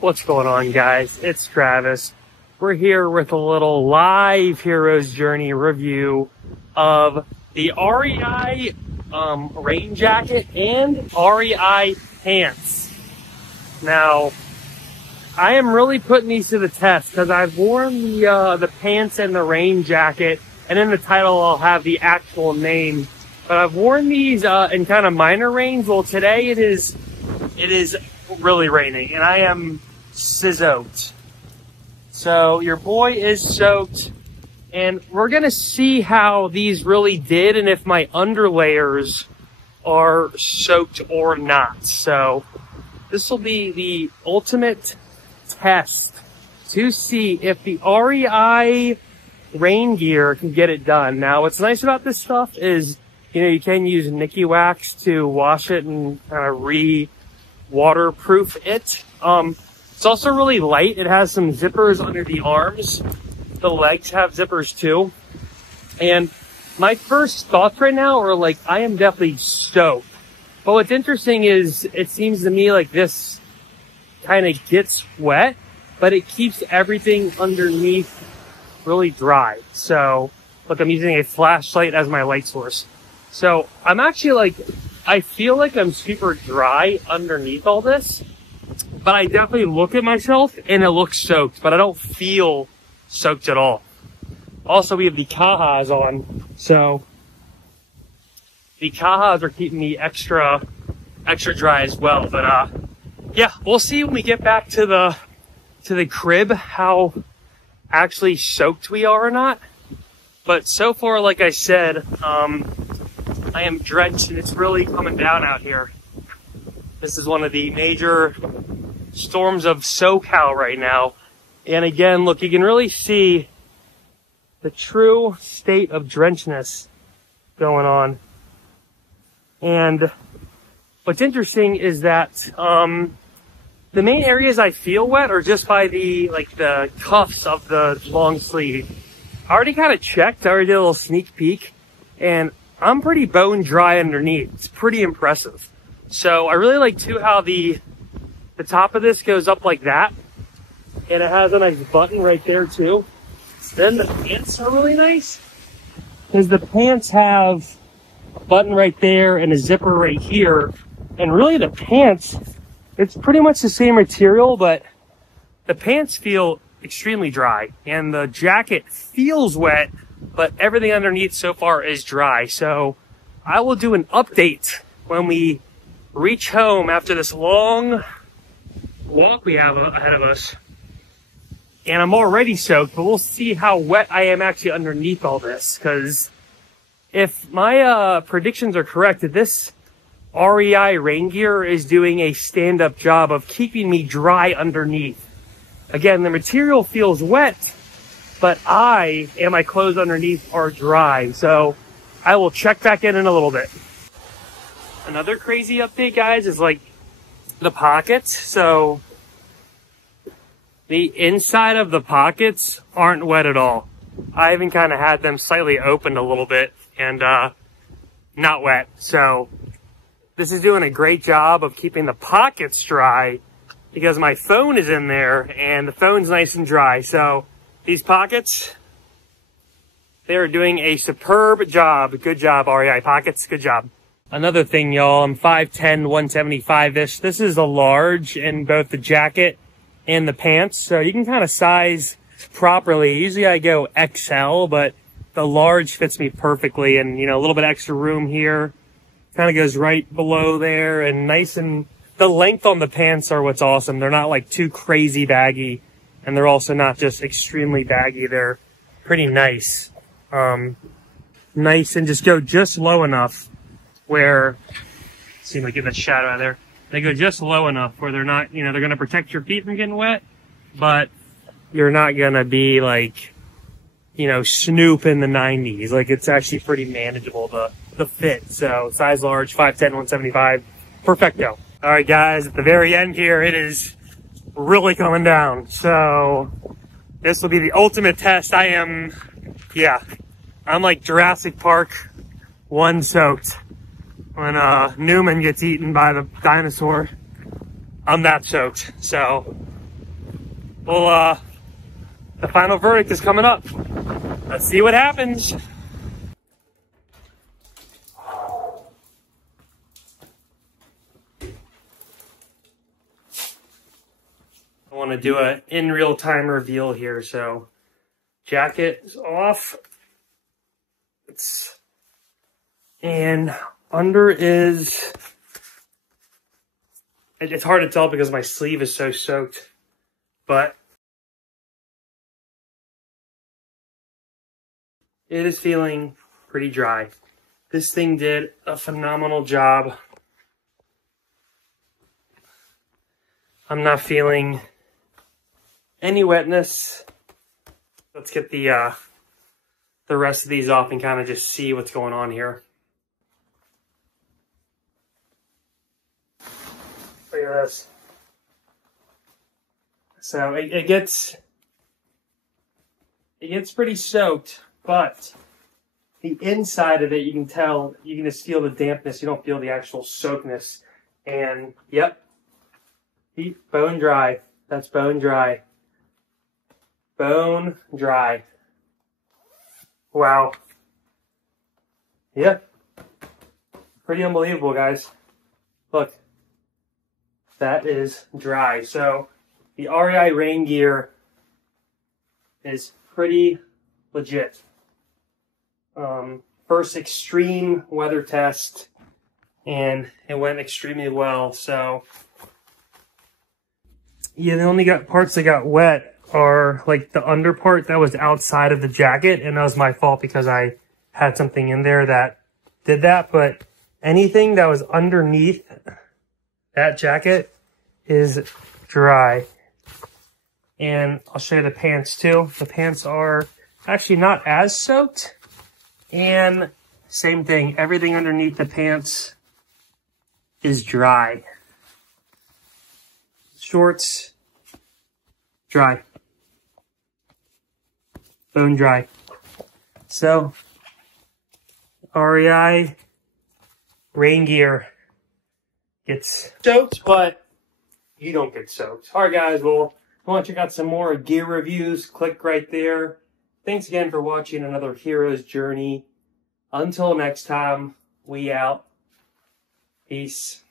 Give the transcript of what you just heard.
What's going on, guys? It's Travis. We're here with a little live Hero's Journey review of the REI rain jacket and REI pants. Now, I am really putting these to the test because I've worn the pants and the rain jacket, and in the title I'll have the actual name. But I've worn these in kind of minor rains. Well, today it is really raining, and I am soaked. So your boy is soaked, and we're gonna see how these really did and if my underlayers are soaked or not. So this will be the ultimate test to see if the REI rain gear can get it done. Now, what's nice about this stuff is, you know, you can use Nicky Wax to wash it and kind of waterproof it. It's also really light. It has some zippers under the arms. The legs have zippers too. And my first thoughts right now are like, I am definitely soaked. But what's interesting is it seems to me like this kind of gets wet, but it keeps everything underneath really dry. So look, I'm using a flashlight as my light source. So I'm actually like, I feel like I'm super dry underneath all this, but I definitely look at myself and it looks soaked, but I don't feel soaked at all. Also, we have the Kahas on, so the Kahas are keeping me extra dry as well. But yeah, we'll see when we get back to the crib how actually soaked we are or not. But so far, like I said, I am drenched and it's really coming down out here. This is one of the major storms of SoCal right now. And again, look, you can really see the true state of drenchedness going on. And what's interesting is that the main areas I feel wet are just by the cuffs of the long sleeve. I already kind of checked. I already did a little sneak peek, and I'm pretty bone dry underneath. It's pretty impressive. So I really like too how the top of this goes up like that, and it has a nice button right there too. Then the pants are really nice because the pants have a button right there and a zipper right here. And really the pants, it's pretty much the same material, but the pants feel extremely dry and the jacket feels wet, but everything underneath so far is dry. So I will do an update when we reach home after this long walk we have ahead of us. And I'm already soaked, but we'll see how wet I am actually underneath all this. Because if my predictions are correct, that this REI rain gear is doing a stand-up job of keeping me dry underneath. Again, the material feels wet, but I and my clothes underneath are dry. So I will check back in a little bit. Another crazy update, guys, is like the pockets. So the inside of the pockets aren't wet at all. I even kind of had them slightly opened a little bit and not wet. So this is doing a great job of keeping the pockets dry because my phone is in there and the phone's nice and dry. So these pockets, they are doing a superb job. Good job, REI pockets. Good job. Another thing, y'all, I'm 5'10", 175-ish. This is a large in both the jacket and the pants, so you can kind of size properly. Usually I go XL, but the large fits me perfectly, and, you know, a little bit extra room here. Kind of goes right below there, and nice, and the length on the pants are what's awesome. They're not like too crazy baggy, and they're also not just extremely baggy. They're pretty nice. Nice, and just go just low enough where, seem like get that shadow out of there. They go just low enough where they're not, you know, they're going to protect your feet from getting wet, but you're not going to be like, you know, Snoop in the 90s. Like, it's actually pretty manageable, the fit. So size large, 5'10", 175, perfecto. All right, guys, at the very end here, it is really coming down. So this will be the ultimate test. I'm like Jurassic Park 1 soaked. When Newman gets eaten by the dinosaur, I'm that soaked. So well, the final verdict is coming up. Let's see what happens. I want to do a in real time reveal here. So jacket is off. And under is, it's hard to tell because my sleeve is so soaked, but it is feeling pretty dry. This thing did a phenomenal job. I'm not feeling any wetness. Let's get the rest of these off and kind of just see what's going on here. Look at this. So it gets pretty soaked, but the inside of it, you can tell, you can just feel the dampness. You don't feel the actual soakness. And yep, bone dry. That's bone dry. Bone dry. Wow. Yep. Pretty unbelievable, guys. Look. That is dry. So the REI rain gear is pretty legit. First extreme weather test, and it went extremely well. So yeah, the only parts that got wet are like the under part that was outside of the jacket, and that was my fault because I had something in there that did that. But anything that was underneath that jacket is dry. And I'll show you the pants too. The pants are actually not as soaked. And same thing, everything underneath the pants is dry. Shorts, dry. Bone dry. So, REI rain gear gets soaked, but you don't get soaked. All right, guys, well, if you want to check out some more gear reviews, click right there. Thanks again for watching another hero's journey. Until next time, we out. Peace.